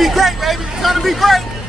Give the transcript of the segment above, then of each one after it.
be great, baby. It's gonna be great.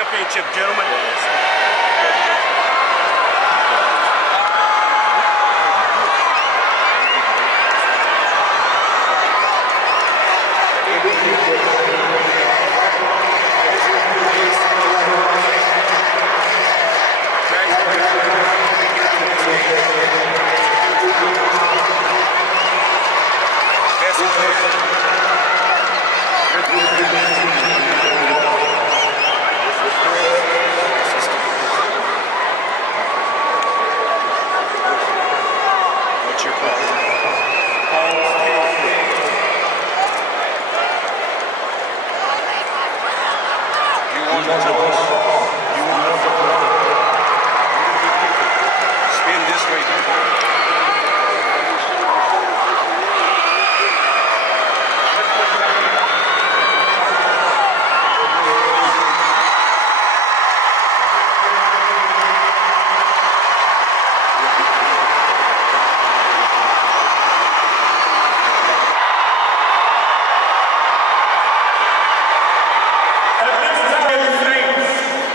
championship, gentlemen. What's your call? You want the toes? You want the football? Spin this way. At this time,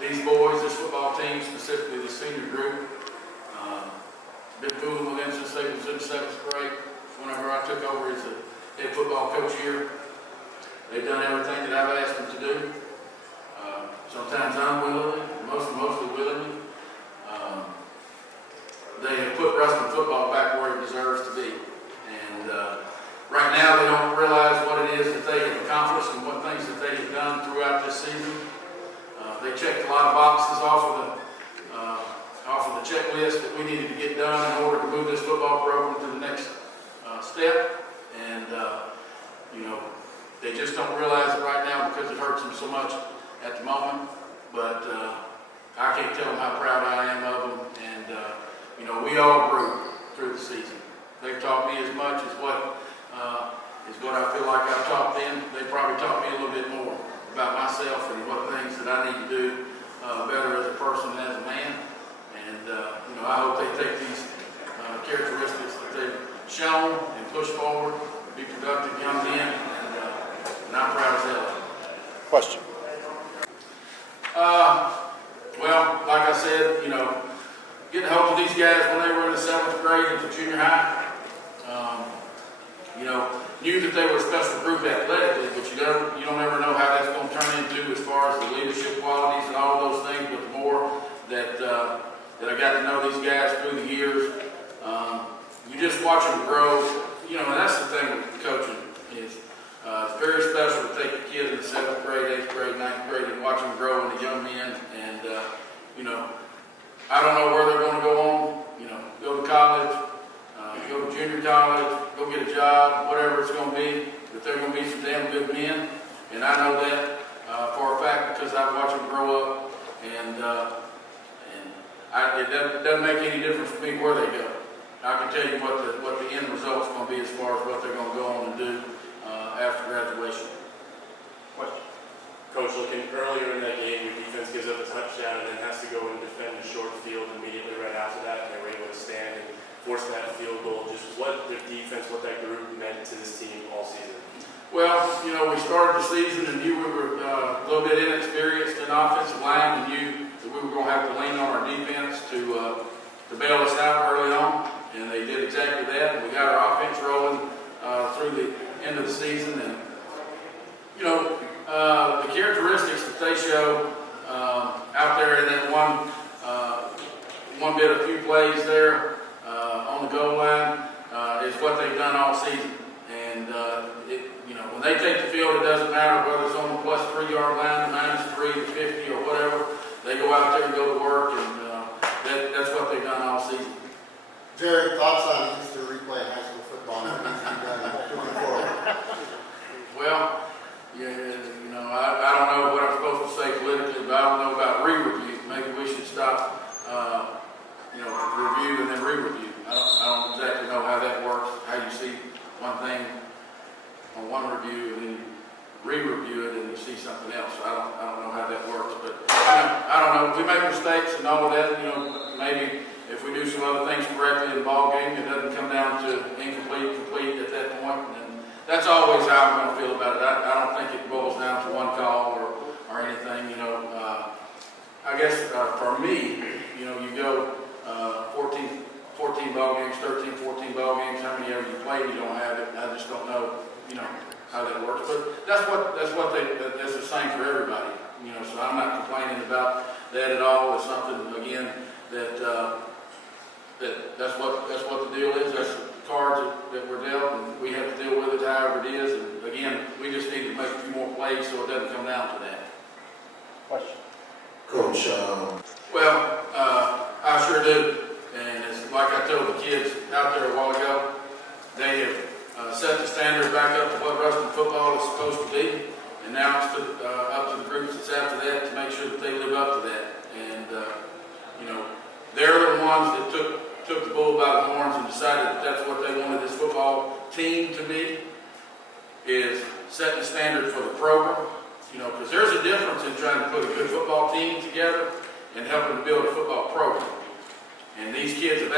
these boys, this football team, specifically the senior group, been fooling with them since they was in 7th grade. Whenever I took over as the head football coach here, they've done everything that I've asked them to do. Sometimes unwillingly, mostly willingly. They have put Ruston football back where it deserves to be. And right now they don't realize what it is that they have accomplished and what things that they have done throughout this season. They checked a lot of boxes off of the checklist that we needed to get done in order to move this football program to the next step. And they just don't realize it right now because it hurts them so much at the moment. But I can't tell them how proud I am of them. And we all grew through the season. They've taught me as much as what I feel like I've taught them. They probably taught me a little bit more about myself and what things that I need to do better as a person and as a man. And I hope they take these characteristics that they've shown and push forward, be productive young men, and I'm proud as hell. Question. Well, like I said, getting a hold of these guys when they were in the 7th grade into junior high, knew that they were a special group athletically, but you don't ever know how that's going to turn into as far as the leadership qualities and all of those things. But the more that I got to know these guys through the years, you just watch them grow. And that's the thing with coaching is it's very special to take a kid in the 7th grade, 8th grade, 9th grade, and watch them grow into young men. And I don't know where they're going to go on. Go to college, go to junior college, go get a job, whatever it's going to be. But they're going to be some damn good men, and I know that for a fact because I've watched them grow up. And it doesn't make any difference to me where they go. I can tell you what the end result's going to be as far as what they're going to go on and do after graduation. Question. Coach, looking earlier in that game, your defense gives up a touchdown and then has to go and defend the short field immediately right after that, and they were able to stand and force that field goal. Just what their defense, what that group meant to this team all season. Well, we started the season and knew we were a little bit inexperienced in offensive line and knew that we were going to have to lean on our defense to bail us out early on, and they did exactly that. We got our offense rolling through the end of the season, and the characteristics that they show out there in that a few plays there on the goal line is what they've done all season. And when they take the field, it doesn't matter whether it's on the plus 3 yard line, -3, the 50, or whatever. They go out there and go to work, and that's what they've done all season. Jared, thoughts on Easton replay in high school football? What needs to be done going forward? Well, I don't know what I'm supposed to say politically, but I don't know about re-review. Maybe we should stop, review and then re-review. I don't exactly know how that works, how you see one thing on one review and then re-review it and you see something else. I don't know how that works, but I don't know. We make mistakes and all of that, maybe if we do some other things correctly in the ball game, it doesn't come down to incomplete, complete at that point. And that's always how I'm going to feel about it. I don't think it boils down to one call or anything. I guess for me, you go 14 ball games, 13, 14 ball games. How many ever you play, you don't have it. I just don't know, how that works. But that's the same for everybody. So I'm not complaining about that at all. It's something again that's what the deal is. That's the cards that we're dealt, and we have to deal with it however it is. And again, we just need to make a few more plays so it doesn't come down to that. Question. Coach, Well, I sure do. And it's like I told the kids out there a while ago, they have set the standard back up to what Ruston football is supposed to be. And now it's up to the groups that's after that to make sure that they live up to that. And, they're the ones that took the bull by the horns and decided that that's what they wanted this football team to be, is setting the standard for the program. Because there's a difference in trying to put a good football team together and helping to build a football program. And these kids have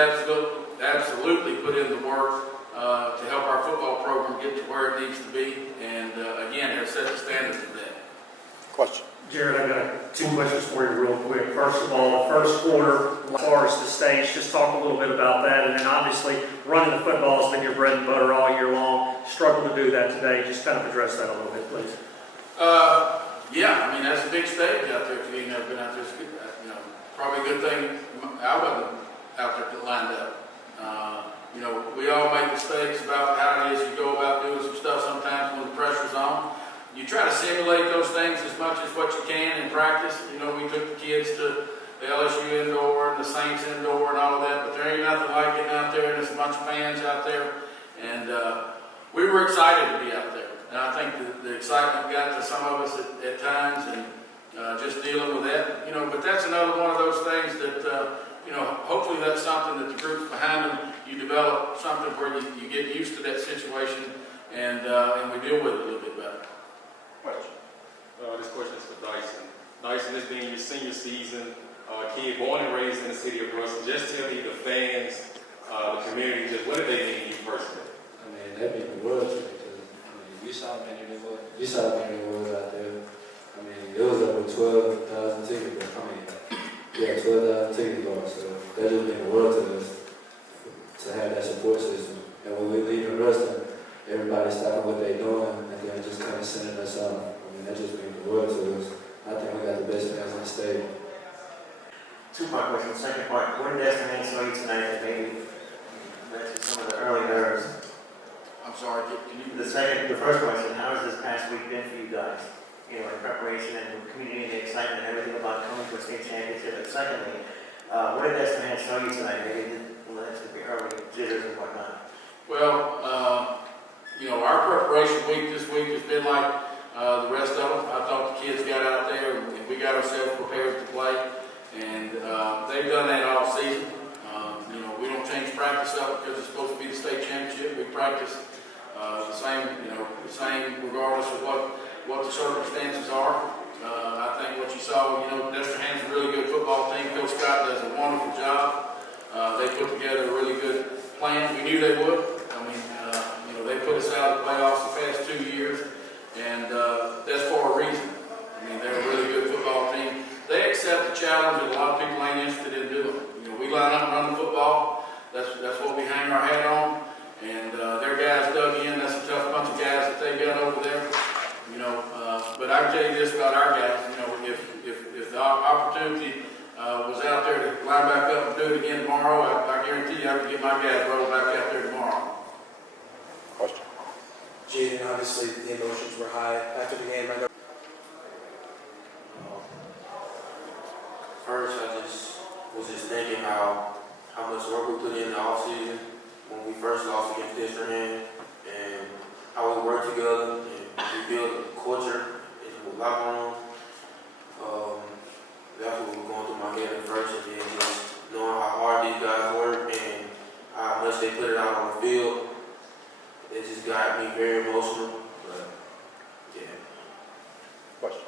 absolutely put in the work to help our football program get to where it needs to be. And again, have set the standard for that. Question. Jared, I've got 2 questions for you real quick. First of all, the first quarter, as far as the stage, just talk a little bit about that. And then obviously, running the football has been your bread and butter all year long. Struggled to do that today. Just kind of address that a little bit, please. Yeah, I mean, that's a big stage out there. If you've never been out there, it's good. You know, probably a good thing I wasn't out there lined up. You know, we all make mistakes about how it is you go about doing some stuff sometimes when the pressure's on. You try to simulate those things as much as what you can in practice. You know, we took the kids to the LSU indoor and the Saints indoor and all of that, but there ain't nothing like getting out there and there's a bunch of fans out there. And we were excited to be out there. And I think the excitement got to some of us at times and just dealing with that. You know, but that's another one of those things that, you know, hopefully that's something that the group's behind them. You develop something where you get used to that situation and we deal with it a little bit better. Question. This question is for Dyson. Dyson, this being your senior season, kid born and raised in the city of Ruston, just tell me the fans, the community, just what do they mean to you personally? I mean, that means the world to me because I mean, you saw how many there was out there. I mean, it was over 12,000 tickets. I mean, yeah, 12,000 tickets bought. So that just means the world to us to have that support system. And when we leave in Ruston, everybody's stopping what they're doing and then just kind of sending us out. I mean, that just means the world to us. I think we got the best fans on the stage. Two-part question. Second part, what did Destrehan show you tonight that maybe led to some of the early nerves? I'm sorry, can you? The first question, how has this past week been for you guys? You know, in preparation and with community and the excitement and everything about coming to a state championship. And secondly, what did Destrehan show you tonight? Maybe it led to the early jitters and whatnot. Well, you know, our preparation week this week has been like the rest of them. I thought the kids got out there and we got ourselves prepared to play. And they've done that all season. You know, we don't change practice up because it's supposed to be the state championship. We practice the same regardless of what the circumstances are. I think what you saw, you know, Destrehan's a really good football team. Coach Scott does a wonderful job. They put together a really good plan. We knew they would. I mean, you know, they put us out of the playoffs the past 2 years, and that's for a reason. I mean, they're a really good football team. They accept the challenge that a lot of people ain't interested in doing. You know, we line up and run the football. That's what we hang our hat on. And their guys dug in. That's a tough bunch of guys that they got over there. You know, but I can tell you this about our guys. You know, if the opportunity was out there to line back up and do it again tomorrow, I guarantee you I could get my guys rolled back out there tomorrow. Question. Jaden, obviously the emotions were high after the game. I know. First, I was thinking how much work we put in the offseason when we first lost against Destrehan, and how we worked together and we built a culture in the locker room. That's what was going through my head at first, and then just knowing how hard these guys work and how much they put it out on the field. It just got me very emotional. But yeah. Question.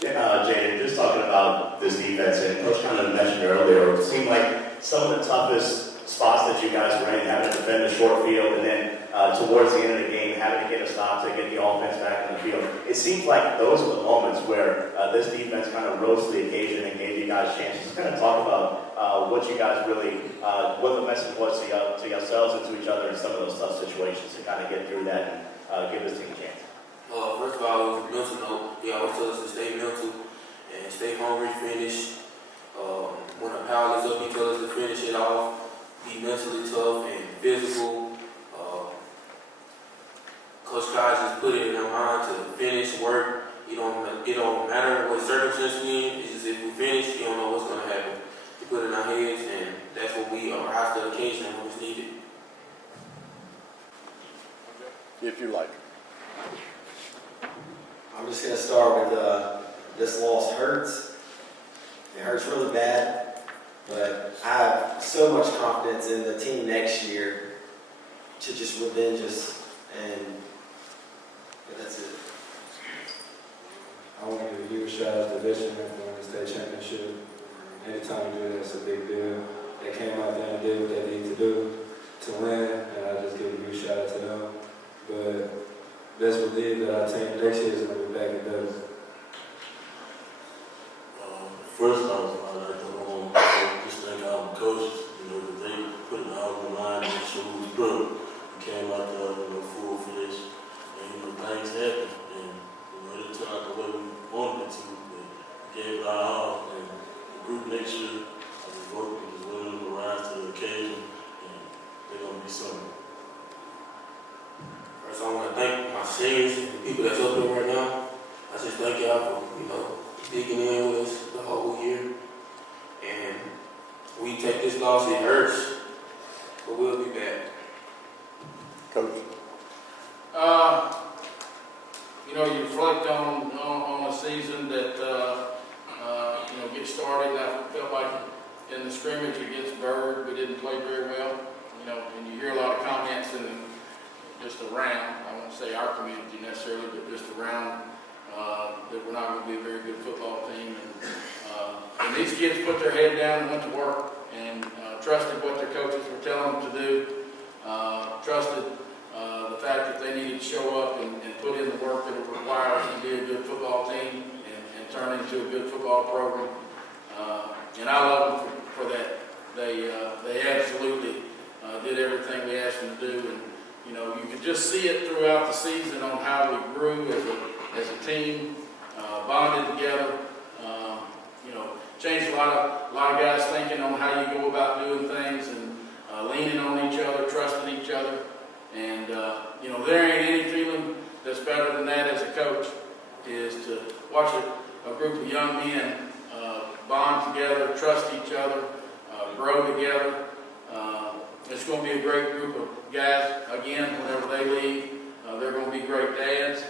Jaden, just talking about this defense, and Coach kind of mentioned earlier, it seemed like some of the toughest spots that you guys were in, having to defend the short field, and then towards the end of the game, having to get a stop to get the offense back in the field. It seems like those were the moments where this defense kind of rose to the occasion and gave you guys chances. Kind of talk about what you guys really, what the message was to yourselves and to each other in some of those tough situations to kind of get through that and give this team a chance. First of all, it was a mental note. They always tell us to stay mental and stay hungry, finish. When a foul is up, he tells us to finish it off. Be mentally tough and physical. Coach Kai just put it in our mind to finish work. It don't matter what circumstance we in. It's just if we finish, you don't know what's going to happen. We put it in our heads, and that's what we rise to the occasion when it's needed. If you like. I'm just going to start with this loss hurts. It hurts really bad, but I have so much confidence in the team next year to just revenge us, and that's it. I want to give a huge shout out to Division I for winning the state championship. Anytime you do that, it's a big deal. They came out there and did what they need to do to win, and I just give a huge shout out to them. But best believe that our team next year is going to be back in better. First off, I'd like to just thank our coaches, that they put it out on the line and show who's good. We came out there, full fledged, and things happened, and it didn't turn out the way we wanted it to, but we gave it our all, and the group next year, I just work with just willing to rise to the occasion, and they're gonna be something. First, I want to thank my seniors and the people that's up here right now. I just thank y'all for, digging in with us the whole year. And we take this loss, it hurts, but we'll be back. Coach. You reflect on a season that, gets started. I felt like in the scrimmage against Bird, we didn't play very well. And you hear a lot of comments just around, I won't say our community necessarily, but just around that we're not going to be a very good football team. And these kids put their head down and went to work and trusted what their coaches were telling them to do, trusted the fact that they needed to show up and put in the work that it requires to be a good football team and turn into a good football program. And I love them for that. They absolutely did everything we asked them to do. And you could just see it throughout the season on how we grew as a team, bonded together. Changed a lot of guys thinking on how you go about doing things and leaning on each other, trusting each other. And there ain't any feeling that's better than that as a coach, is to watch a group of young men bond together, trust each other, grow together. It's going to be a great group of guys, again, whenever they leave. They're going to be great dads,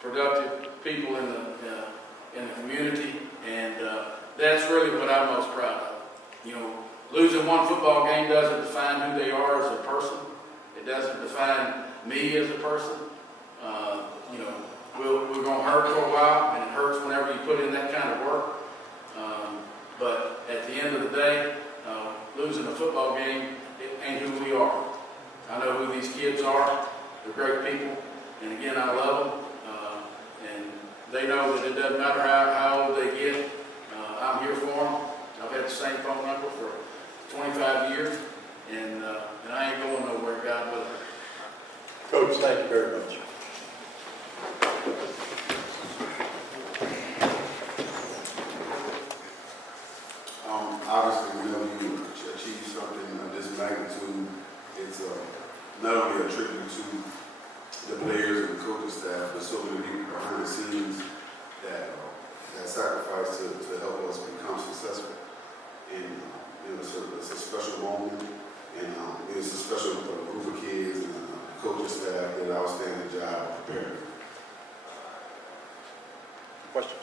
productive people in the community, and that's really what I'm most proud of. Losing one football game doesn't define who they are as a person. It doesn't define me as a person. We're going to hurt for a while, and it hurts whenever you put in that kind of work. But at the end of the day, losing a football game ain't who we are. I know who these kids are. They're great people, and again, I love them. And they know that it doesn't matter how old they get. I'm here for them. I've had the same phone number for 25 years, and I ain't going nowhere, God willing. Coach, thank you very much. Obviously, whenever you achieve something of this magnitude, it's not only a tribute to the players and the coaching staff, but so many people behind the scenes that sacrifice to help us become successful. And it's a special moment, and it's a special group of kids and coaching staff did an outstanding job of preparing. Question.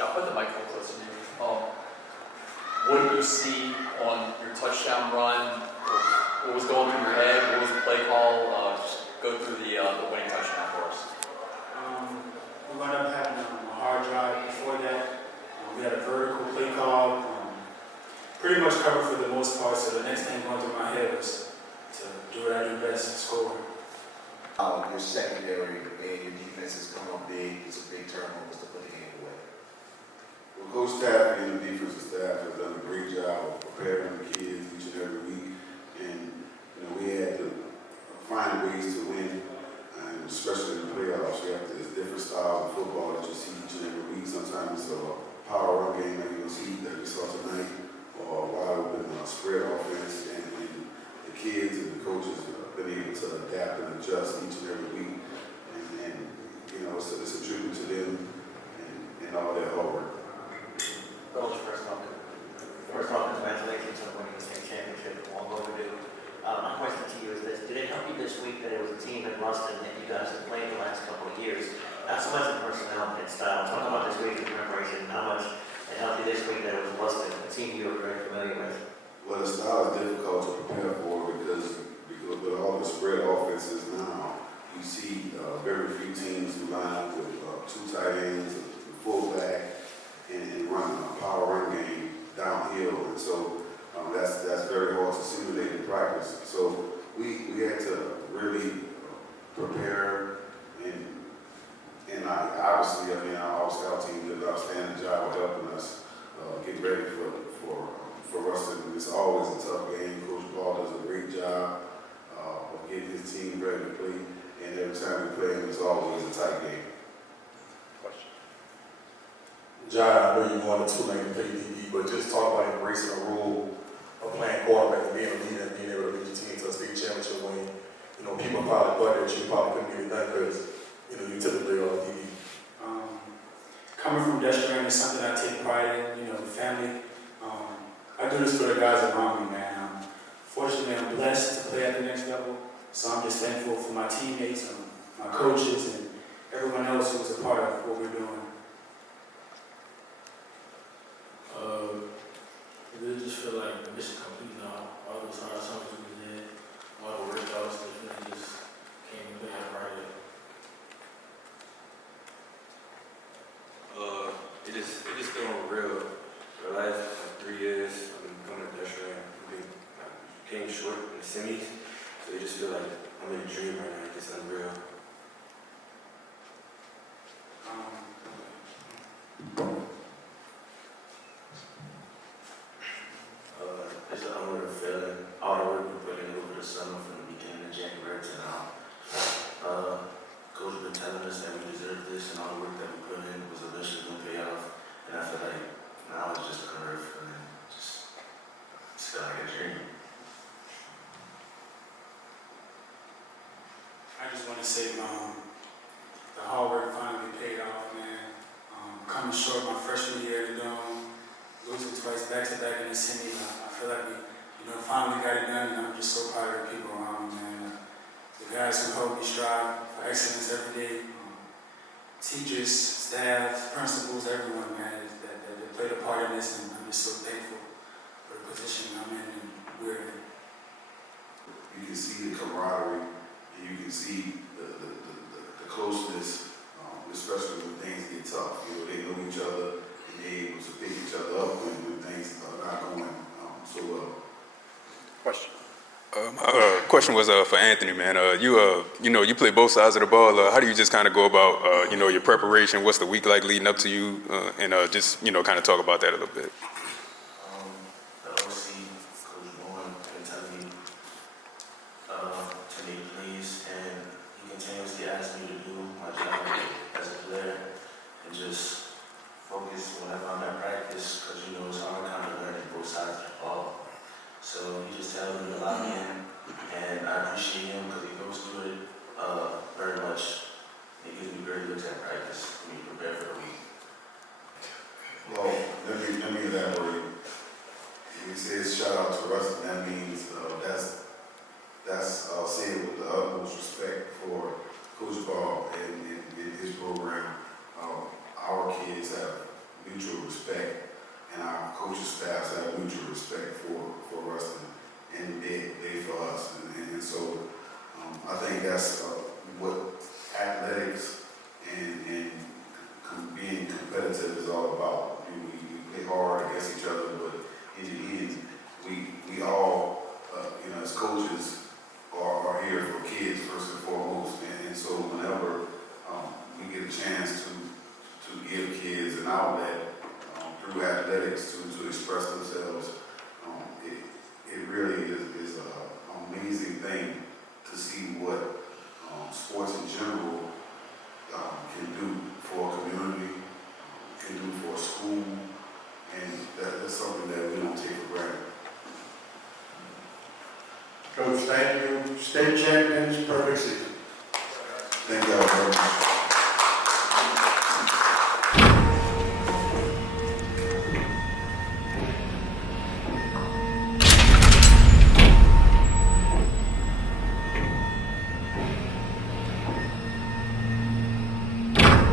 I'll put the microphone close to you. What did you see on your touchdown run? What was going through your head? What was the play call? Just go through the winning touchdown for us. We wound up having a hard drive before that. We had a vertical play call. Pretty much covered for the most part, so the next thing going through my head was to do what I do best and score. Your secondary and your defense has come up big. It's a big turnover to put the game away. Well, Coach Staff and the defensive staff have done a great job of preparing the kids each and every week. And, we had to find ways to win, and especially in the playoffs. There's different styles of football that you see each and every week. Sometimes it's a power run game like you'll see that we saw tonight, or a wide open spread offense. And the kids and the coaches have been able to adapt and adjust each and every week. And it's a tribute to them and all their hard work. Coach, first off, congratulations on winning the state championship. Long overdue. My question to you is this: did it help you this week that it was a team in Ruston that you guys have played the last couple of years? Not so much in personnel and style. Talk about this week in preparation. How much it helped you this week that it was Ruston, a team you were very familiar with? Well, the style is difficult to prepare for because with all the spread offenses now, you see very few teams who line up with two tight ends, a fullback, and run a power run game downhill. And so that's very hard to simulate in practice. So we had to really prepare, and I obviously, I mean, our all-scout team did an outstanding job of helping us get ready for Ruston. It's always a tough game. Coach Baugh does a great job of getting his team ready to play, and every time we play him, it's always a tight game. John, I know you wanted to like play DB, but just talk about embracing the rule of playing quarterback and being a leader and being able to lead your team to a state championship win. You know, people probably thought that you probably couldn't get it done because, you know, you typically are DB. Coming from Destrehan is something I take pride in, you know, the family. I do this for the guys around me, man. Fortunately, I'm blessed to play at the next level, so I'm just thankful for my teammates, my coaches, and everyone else who was a part of what we're doing. I just feel like the mission complete now. All those hard summers we did, all the workouts, that really just came to play right here. It just feeling real. For the last 3 years, I've been coming to Destrehan. Came short in the semis, so it just feel like I'm in a dream right now. It's unreal. It's an unreal feeling. All the work we put in over the summer from the beginning of January to now. Coach been telling us that we deserve this, and all the work that we put in was eventually going to pay off. And I feel like now it's just a career feeling. Just feel like a dream. I just want to say the hard work finally paid off, man. Coming short my freshman year in the dome, losing twice back-to-back in the semi, I feel like we finally got it done, and I'm just so proud of the people around me, man. The guys who help me strive for excellence every day, teachers, staff, principals, everyone, man, that played a part in this, and I'm just so thankful for the position I'm in and we're in. You can see the camaraderie, and you can see the closeness, especially when things get tough. You know, they know each other, and they're able to pick each other up when things are not going so well. Question. My question was for Anthony, man. You play both sides of the ball. How do you just kind of go about, your preparation? What's the week like leading up to you? And just, kind of talk about that a little bit. The OC, Coach Bowen, been telling me to make plays, and he continuously asks me to do my job as a player and just focus whenever I'm at practice, because it's hard kind of learning both sides of the ball. So he just tells me to lock in, and I appreciate him because he goes through it very much. He gives me great looks at practice when you prepare for the week. Well, let me elaborate. When he says shout out to Ruston, that means that's said with the utmost respect for Coach Baugh and his program. Our kids have mutual respect, and our coaching staffs have mutual respect for Ruston, and they for us. And so I think that's what athletics and being competitive is all about. We play hard against each other, but in the end, we all, as coaches, are here for kids first and foremost. And so whenever we get a chance to give kids an outlet through athletics to express themselves, it really is an amazing thing to see what sports in general can do for a community, can do for a school, and that's something that we don't take for granted. Coach, thank you. State champions, perfect season. Thank you all very much.